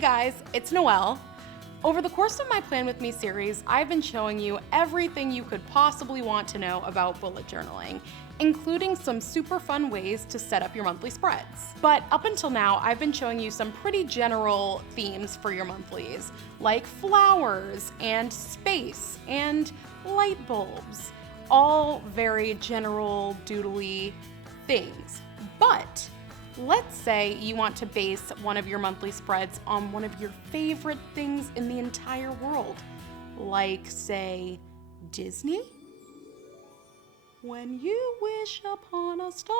guys, it's Noelle. Over the course of my Plan With Me series, I've been showing you everything you could possibly want to know about bullet journaling, including some super fun ways to set up your monthly spreads. But up until now, I've been showing you some pretty general themes for your monthlies, like flowers and space and light bulbs, all very general doodly things. But let's say you want to base one of your monthly spreads on one of your favorite things in the entire world, like, say, Disney? When you wish upon a star.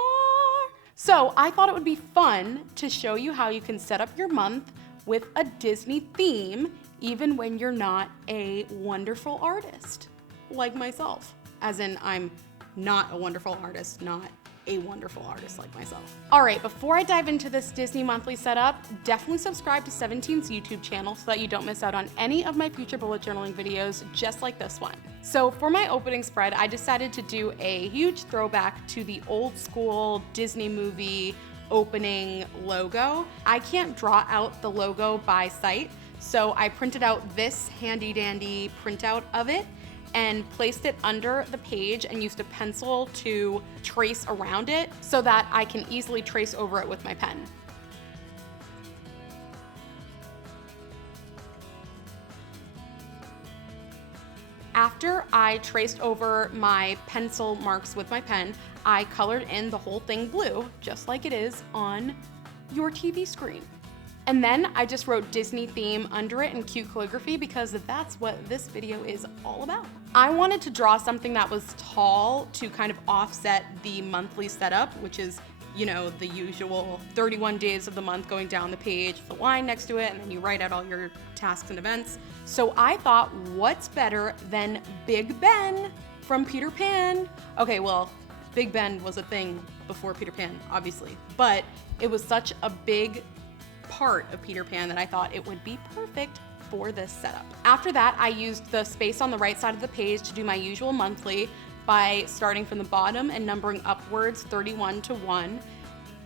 So I thought it would be fun to show you how you can set up your month with a Disney theme, even when you're not a wonderful artist, like myself. As in, I'm not a wonderful artist, not a wonderful artist like myself. All right, before I dive into this Disney monthly setup, definitely subscribe to 17's YouTube channel so that you don't miss out on any of my future bullet journaling videos just like this one. So for my opening spread, I decided to do a huge throwback to the old school Disney movie opening logo. I can't draw out the logo by sight, so I printed out this handy dandy printout of it and placed it under the page and used a pencil to trace around it so that I can easily trace over it with my pen. After I traced over my pencil marks with my pen, I colored in the whole thing blue, just like it is on your TV screen. And then I just wrote Disney theme under it in cute calligraphy because that's what this video is all about. I wanted to draw something that was tall to kind of offset the monthly setup, which is, you know, the usual 31 days of the month going down the page, the line next to it, and then you write out all your tasks and events. So I thought, what's better than Big Ben from Peter Pan? Okay, well, Big Ben was a thing before Peter Pan, obviously, but it was such a big part of Peter Pan that I thought it would be perfect for this setup. After that, I used the space on the right side of the page to do my usual monthly by starting from the bottom and numbering upwards 31 to 1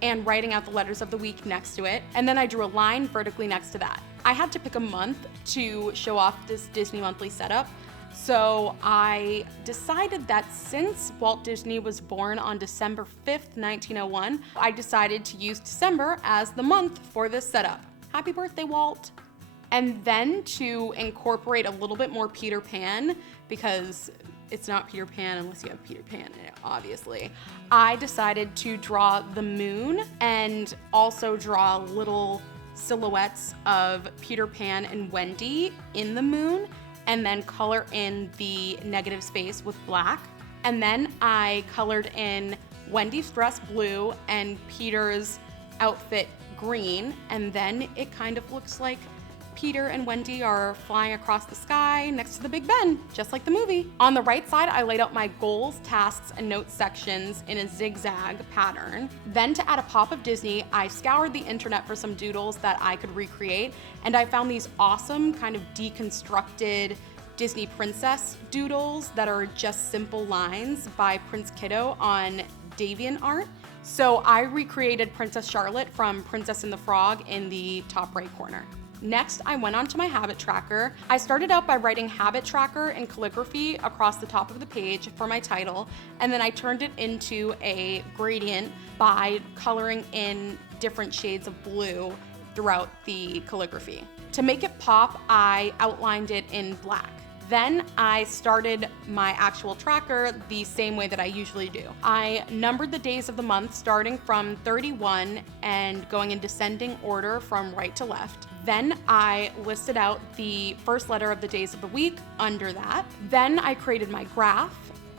and writing out the letters of the week next to it. And then I drew a line vertically next to that. I had to pick a month to show off this Disney monthly setup. So I decided that since Walt Disney was born on December 5th, 1901, I decided to use December as the month for this setup. Happy birthday, Walt. And then to incorporate a little bit more Peter Pan, because it's not Peter Pan unless you have Peter Pan in it, obviously, I decided to draw the moon and also draw little silhouettes of Peter Pan and Wendy in the moon, and then color in the negative space with black. And then I colored in Wendy's dress blue and Peter's outfit green, and then it kind of looks like Peter and Wendy are flying across the sky next to the Big Ben, just like the movie. On the right side, I laid out my goals, tasks, and notes sections in a zigzag pattern. Then to add a pop of Disney, I scoured the internet for some doodles that I could recreate, and I found these awesome kind of deconstructed Disney princess doodles that are just simple lines by Prince Kiddo on DeviantArt. So I recreated Princess Charlotte from Princess and the Frog in the top right corner. Next, I went on to my habit tracker. I started out by writing habit tracker in calligraphy across the top of the page for my title, and then I turned it into a gradient by coloring in different shades of blue throughout the calligraphy. To make it pop, I outlined it in black. Then I started my actual tracker the same way that I usually do. I numbered the days of the month starting from 31 and going in descending order from right to left. Then I listed out the first letter of the days of the week under that. Then I created my graph.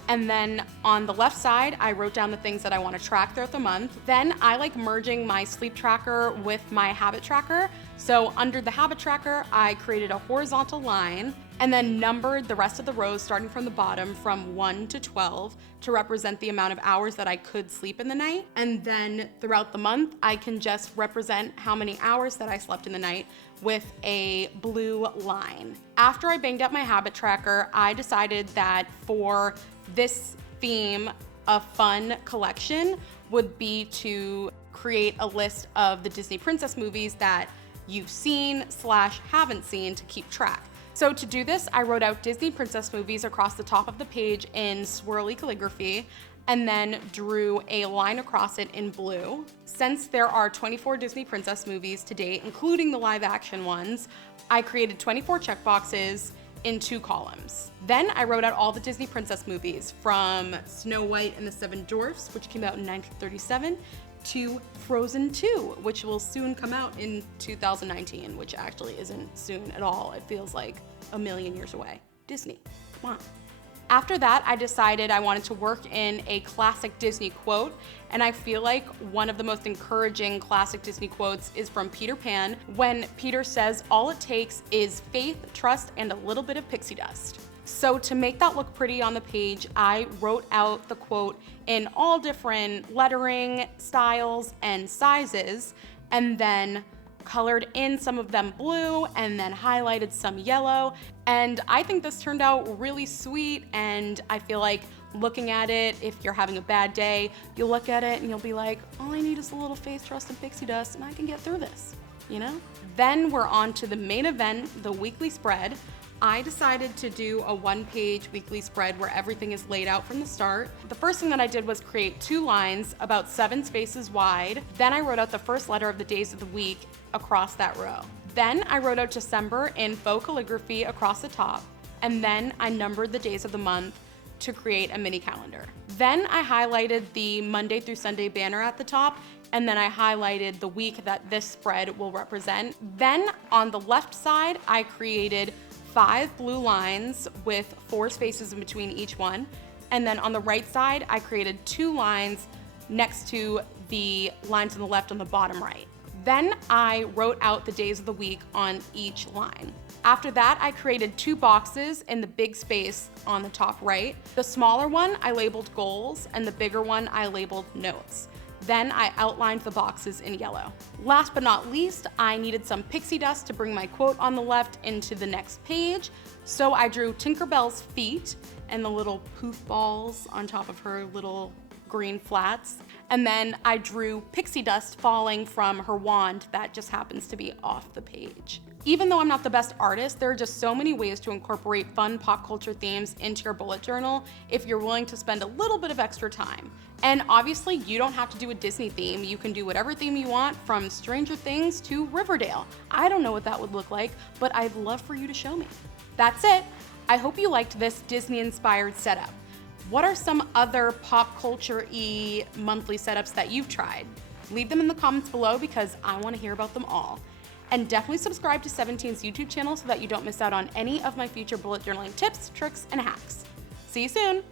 And then on the left side, I wrote down the things that I want to track throughout the month. Then I like merging my sleep tracker with my habit tracker. So under the habit tracker, I created a horizontal line and then numbered the rest of the rows starting from the bottom from 1 to 12 to represent the amount of hours that I could sleep in the night. And then throughout the month, I can just represent how many hours that I slept in the night with a blue line. After I banged up my habit tracker, I decided that for this theme, a fun collection would be to create a list of the Disney princess movies that you've seen / haven't seen to keep track. So to do this, I wrote out Disney princess movies across the top of the page in swirly calligraphy, and then drew a line across it in blue. Since there are 24 Disney princess movies to date, including the live action ones, I created 24 checkboxes in 2 columns. Then I wrote out all the Disney princess movies, from Snow White and the Seven Dwarfs, which came out in 1937, to Frozen 2, which will soon come out in 2019, which actually isn't soon at all. It feels like a million years away. Disney, come on. After that, I decided I wanted to work in a classic Disney quote, and I feel like one of the most encouraging classic Disney quotes is from Peter Pan, when Peter says, "All it takes is faith, trust, and a little bit of pixie dust." So to make that look pretty on the page, I wrote out the quote in all different lettering styles and sizes, and then colored in some of them blue and then highlighted some yellow. And I think this turned out really sweet, and I feel like looking at it, if you're having a bad day, you'll look at it and you'll be like, all I need is a little faith, trust, and pixie dust, and I can get through this, you know? Then we're on to the main event, the weekly spread. I decided to do a 1-page weekly spread where everything is laid out from the start. The first thing that I did was create 2 lines about 7 spaces wide. Then I wrote out the first letter of the days of the week across that row. Then I wrote out December in faux calligraphy across the top, and then I numbered the days of the month to create a mini calendar. Then I highlighted the Monday through Sunday banner at the top, and then I highlighted the week that this spread will represent. Then on the left side, I created 5 blue lines with 4 spaces in between each one. And then on the right side, I created 2 lines next to the lines on the left on the bottom right. Then I wrote out the days of the week on each line. After that, I created 2 boxes in the big space on the top right. The smaller one I labeled goals, and the bigger one I labeled notes. Then I outlined the boxes in yellow. Last but not least, I needed some pixie dust to bring my quote on the left into the next page. So I drew Tinkerbell's feet and the little poof balls on top of her little green flats. And then I drew pixie dust falling from her wand that just happens to be off the page. Even though I'm not the best artist, there are just so many ways to incorporate fun pop culture themes into your bullet journal if you're willing to spend a little bit of extra time. And obviously, you don't have to do a Disney theme. You can do whatever theme you want, from Stranger Things to Riverdale. I don't know what that would look like, but I'd love for you to show me. That's it. I hope you liked this Disney-inspired setup. What are some other pop culture-y monthly setups that you've tried? Leave them in the comments below because I want to hear about them all. And definitely subscribe to 17's YouTube channel so that you don't miss out on any of my future bullet journaling tips, tricks, and hacks. See you soon!